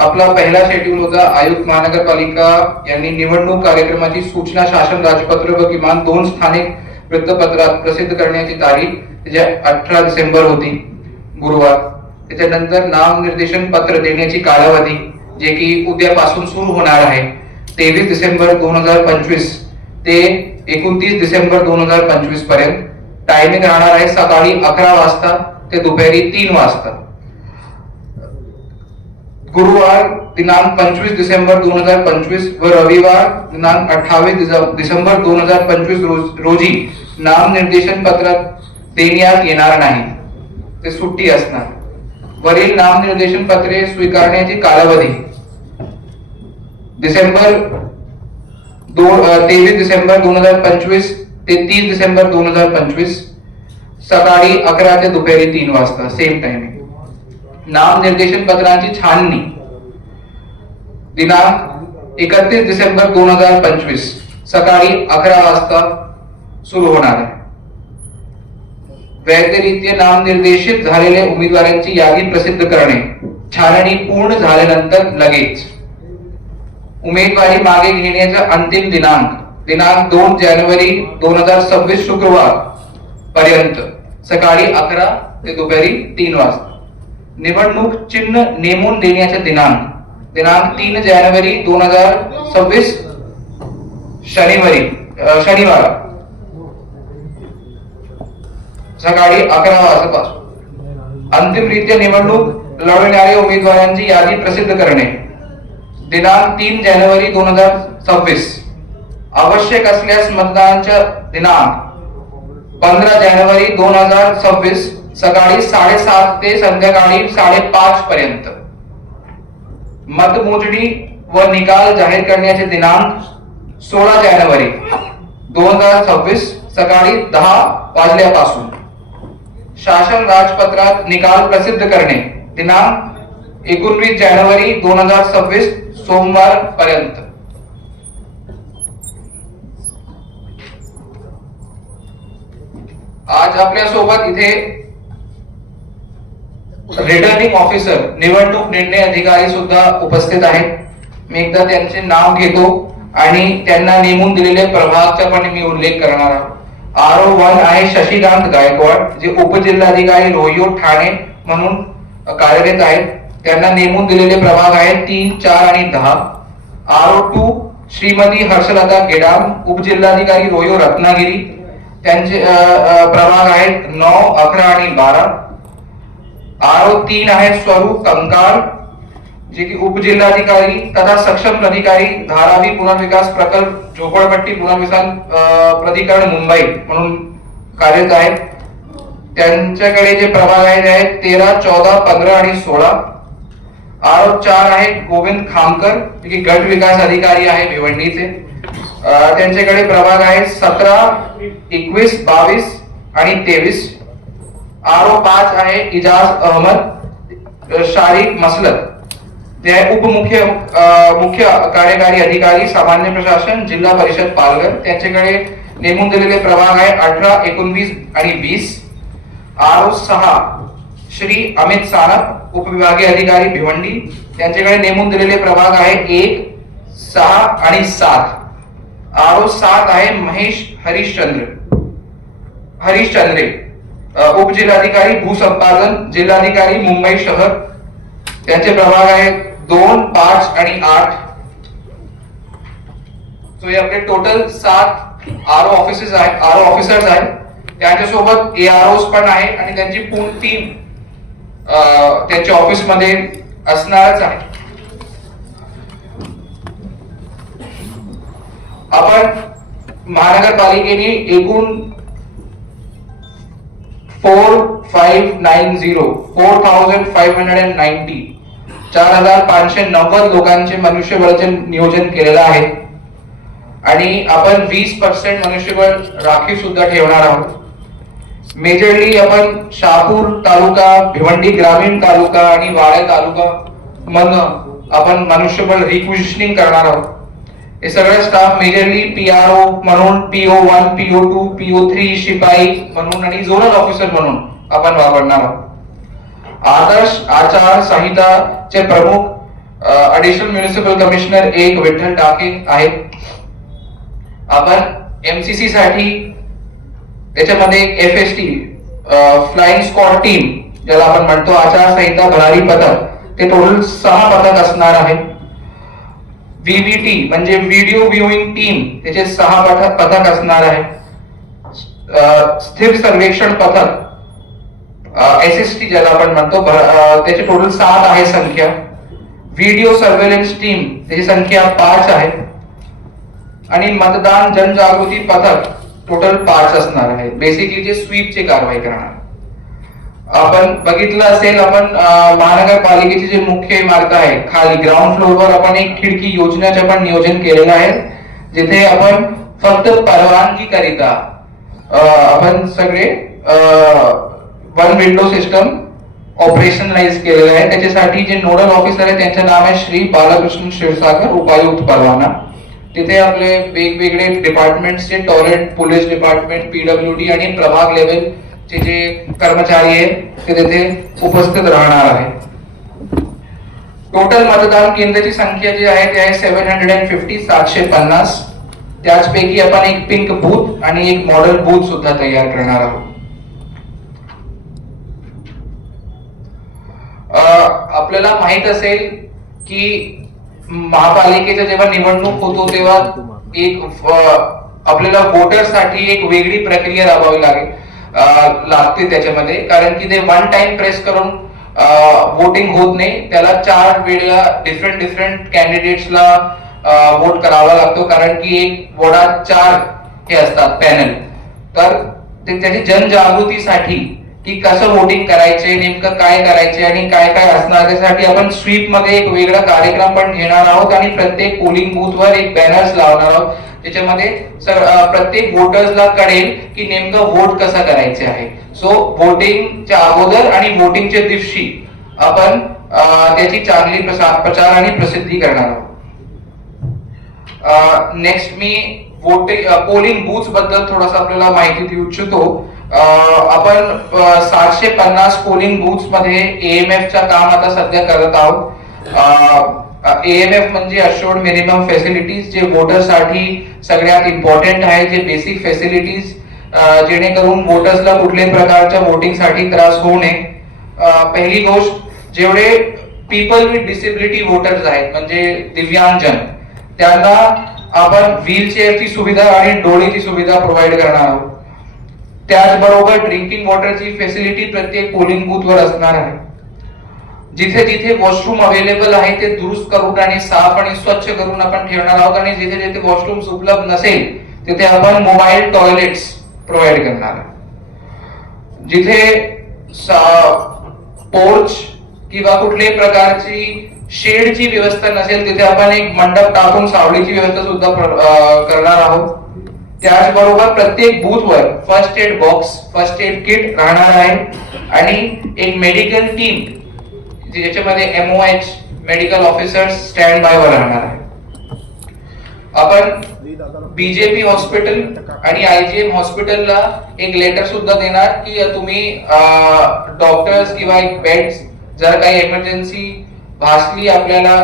आपला पहिला शेड्यूल होता आयुक्त महानगरपालिका यांनी निवडणूक कार्यक्रमाची सूचना शासन राजपत्र व किमान 2 स्थानिक वृत्तपत्रात प्रसिद्ध करण्याची तारीख जे 18 डिसेंबर होती, गुरुवार. त्याच्यानंतर नामनिर्देशन पत्र देण्याची कालावधी जे की उद्यापासून सुरू होणार आहे 23 डिसेंबर 2025 ते 29 डिसेंबर 2025 पर्यंत. टायमिंग राहणार आहे सकाळी 11 वाजता ते दुपारी 3 वाजता. गुरुवार दिनांक 25 डिसेंबर 2025 व रविवार दिनांक 28 डिसेंबर 2025 रोजी नामनिर्देशन पत्र देण्यात येणार नाही, ते सुट्टी असणार. वरील नामनिर्देशन पत्रे स्वीकारण्याची कालावधी 23 डिसेंबर 2025 ते 30 डिसेंबर 2025 सकाळी 11 ते दुपारी 3 वाजता सेम टाइमिंग. नामनिर्देशन पत्रांची छाननी दिनांक 31 डिसेंबर 2025 सकाळी 11 वाजता सुरू होणार आहे. वैधरित्या नामनिर्देशित झालेल्या उमेदवारांची यादी प्रसिद्ध करणे. छाननी पूर्ण झाल्यानंतर लगेच उमेदवारी मागे घेण्याचा अंतिम दिनांक 2 जानेवारी 2026 शुक्रवार पर्यंत सकाळी 11 ते दुपारी 3 वाजता. निवडणूक चिन्ह नेमून देण्याचा दिनांक 3 जानेवारी 2026 शनिवार सकाळी 11 वाजतापासून. अंतिमरित्या निवडणूक लढवणाऱ्या उमेदवारांची यादी प्रसिद्ध करणे. दिनांक 3 जानेवारी 2026. आवश्यक असल्यास मतदानाचा दिनांक 15 जानेवारी 2026 सकाळी 7:30 ते संध्याकाळी 5:30 पर्यंत. मतमोजणी व निकाल जाहीर करण्याचे दिनांक 16 जानेवारी 2026 सकाळी 10 वाजल्यापासून. शासन राजपत्रात निकाल प्रसिद्ध करणे. दिनांक 19 जानेवारी 2026 सोमवार पर्यंत. आज आपल्या सोबत इथे रिटर्निंग ऑफिसर निवडणूक निर्णय अधिकारी सुद्धा उपस्थित आहेत. मी एकदा त्यांचे नाव घेतो आणि त्यांना नेमून दिलेले प्रभागाचा पण मी उल्लेख करणार आहे. RO1 आहे शशिकांत गायकवाड, जे उपजिल्हाधिकारी रोहियो ठाणे म्हणून कार्यरत आहेत. त्यांना नेमून दिलेले प्रभाग आहेत 3, 4 आणि 10. RO2 श्रीमती हर्षलता गेडाम, उपजिल्हाधिकारी रोहियो रत्नागिरी, त्यांचे प्रभाग आहेत 9, 11 आणि 12. RO3 आहे स्वरूप कंकाळ, जे की उपजिल्हाधिकारी तथा सक्षम अधिकारी धारावी पुनर्विकास प्रकल्प झोपडपट्टी पुनर्वसन प्राधिकरण मुंबई म्हणून कार्यरत आहेत. त्यांच्याकडे जे प्रभाग आहेत 13, 14, 15 आणि 16. RO4 आहे गोविंद खामकर, जे की गट विकास अधिकारी आहे भिवंडीचे. त्यांच्याकडे प्रभाग आहेत 17, 21, 22 आणि 23. RO5 आहे इजाज अहमद शारीक मसलत, ते उपमुख्य मुख्य कार्यकारी अधिकारी सामान्य प्रशासन जिल्हा परिषद पालघर. त्यांच्याकडे नेमून दिलेले प्रभाग आहे 18, 19 आणि 20. RO6 श्री अमित सानप, उपविभागीय अधिकारी भिवंडी. त्यांच्याकडे नेमून दिलेले प्रभाग आहे 1, 6 आणि 7. RO7 आहे महेश हरिश्चंद्रे, उपजिल्हाधिकारी भूसंपादन जिल्हाधिकारी मुंबई शहर. त्यांचे प्रभाग आहेत 2, 5 आणि 8. सो हे आपले टोटल 7 RO ऑफिसर्स आहेत. त्यांच्यासोबत AROs पण आहे आणि त्यांची पूर्ण टीम त्यांच्या ऑफिस मध्ये असणारच आहे. आपण महानगरपालिकेने एकूण 4,590 लोकांचे मनुष्यबळाचे नियोजन केलेलं आहे आणि आपण 20% मनुष्यबळ राखीव सुद्धा ठेवणार आहोत. मेजरली आपण शहापूर तालुका, भिवंडी ग्रामीण तालुका आणि वाडा तालुका मधून आपण मनुष्यबळ रिक्विजिशनिंग करणार आहोत. हे सगळे स्टाफ मेजरली PRO म्हणून, PO1, PO2, PO3 शिपाई म्हणून आणि झोनल ऑफिसर म्हणून आपण वापरणार आहोत. आदर्श आचार संहिताचे प्रमुख ऍडिशनल म्युनिसिपल कमिशनर एक विठ्ठल टाके आहेत. आपण एमसीसी साठी त्याच्यामध्ये FST फ्लाइंग स्क्वॉड टीम ज्याला आपण म्हणतो आचारसंहिता भरारी पथक, ते टोटल 6 पथक असणार आहे. VVT म्हणजे व्हिडिओ व्ह्यूइंग टीम, त्याचे 6 पथक असणार आहे. स्थिर सर्वेक्षण पथक SST ज्याला आपण म्हणतो, त्याचे टोटल 7 आहे संख्या. व्हिडिओ सर्वेलन्स टीम त्याची संख्या 5 आहे. आणि मतदान जनजागृती पथक टोटल 5 असणार आहे. बेसिकली जे स्वीपची कारवाई करणार. आपण बघितलं असेल, आपण महानगरपालिकेची जे मुख्य इमारत आहे खाली ग्राउंड फ्लोअरवर आपण एक खिडकी योजनेचे आपण नियोजन केलेलं आहे, जिथे आपण फक्त परवानगी करिता आपण सगळे वन विंडो सिस्टम ऑपरेशनलाइज केलेलं आहे. त्याच्यासाठी जे नोडल ऑफिसर आहे त्यांचे नाव आहे श्री बालकृष्ण क्षीरसागर, उपायुक्त परवाना. तिथे आपले वेगवेगळे डिपार्टमेंटचे टॉयलेट, पोलीस डिपार्टमेंट, PWD आणि प्रभाग लेवल चे जे कर्मचारी आहेत ते तिथे उपस्थित राहणार आहे. टोटल मतदान केंद्राची संख्या जी आहे ते आहे 750, 750. त्याचपैकी आपण एक पिंक बूथ आणि एक मॉडेल बूथ सुद्धा तयार करणार आहोत. आपल्याला माहित असेल की महापालिकेच्या जेव्हा निवडणूक होतो तेव्हा एक आपल्याला वोटरसाठी एक वेगळी प्रक्रिया राबवावी लागते त्याच्यामध्ये, कारण की ते वन टाइम प्रेस करून वोटिंग होत नाही. त्याला 4 वेळा डिफरंट कॅन्डिडेट्सला वोट करावा लागतो, कारण की एक वोटात 4 हे असतात पॅनल. तर त्याची जनजागृतीसाठी की कसं वोटिंग करायचे, नेमकं काय करायचे आणि काय काय असणार, त्यासाठी आपण स्वीप मध्ये एक वेगळा कार्यक्रम पण घेणार आहोत आणि प्रत्येक पोलिंग बूथ वर एक बॅनर्स लावणार आहोत, त्याच्यामध्ये प्रत्येक वोटर्सला कळेल की नेमकं वोट कसं करायचे आहे. सो वोटिंगच्या अगोदर आणि वोटिंगच्या दिवशी आपण त्याची चांगली प्रचार आणि प्रसिद्धी करणार आहोत. नेक्स्ट मी पोलिंग बूथ बद्दल थोडासा आपल्याला माहिती देऊ इच्छितो. आपण 750 पोलिंग बूथ मध्ये AMF चा काम आता सध्या करत आहोत. AMF म्हणजे अश्योर्ड मिनिमम फॅसिलिटीज, जे वोटरसाठी सगळ्यात इम्पॉर्टंट आहे, जे बेसिक फॅसिलिटीज जेणेकरून वोटर्सला कुठल्याही प्रकारच्या वोटिंगसाठी त्रास होऊ नये. पहिली गोष्ट, जेवढे पीपल विथ डिसेबिलिटी वोटर्स आहेत म्हणजे दिव्यांगजन, त्यांना आपण व्हीलचेअरची सुविधा आणि डोळीची सुविधा प्रोव्हाइड करणार आहोत. त्याचबरोबर ड्रिंकिंग वॉटरची फॅसिलिटी प्रत्येक पोलिंग बूथ वर असणार आहे. जिथे जिथे वॉशरूम अवेलेबल आहे ते दुरुस्त करून आणि साफ आणि स्वच्छ करून आपण ठेवणार आहोत. आणि जिथे जिथे वॉशरूम्स उपलब्ध नसेल तिथे आपण मोबाईल टॉयलेट्स प्रोव्हाइड करणार आहे. जिथे पोर्च किंवा कुठल्याही प्रकारची शेडची व्यवस्था नसेल तिथे आपण एक मंडप टाकून सावलीची व्यवस्था सुद्धा करणार आहोत. त्याचबरोबर प्रत्येक बूथ वर first aid box, first aid kit राहणार आहे आणि एक मेडिकल टीम ज्याच्यामध्ये MOH medical officers stand by वर राहणार आहे. आपण BJP हॉस्पिटल आणि IGM हॉस्पिटलला एक लेटर सुद्धा देणार की तुम्ही डॉक्टर्स किंवा एक बेड्स जर काही इमर्जन्सी भासली आपल्याला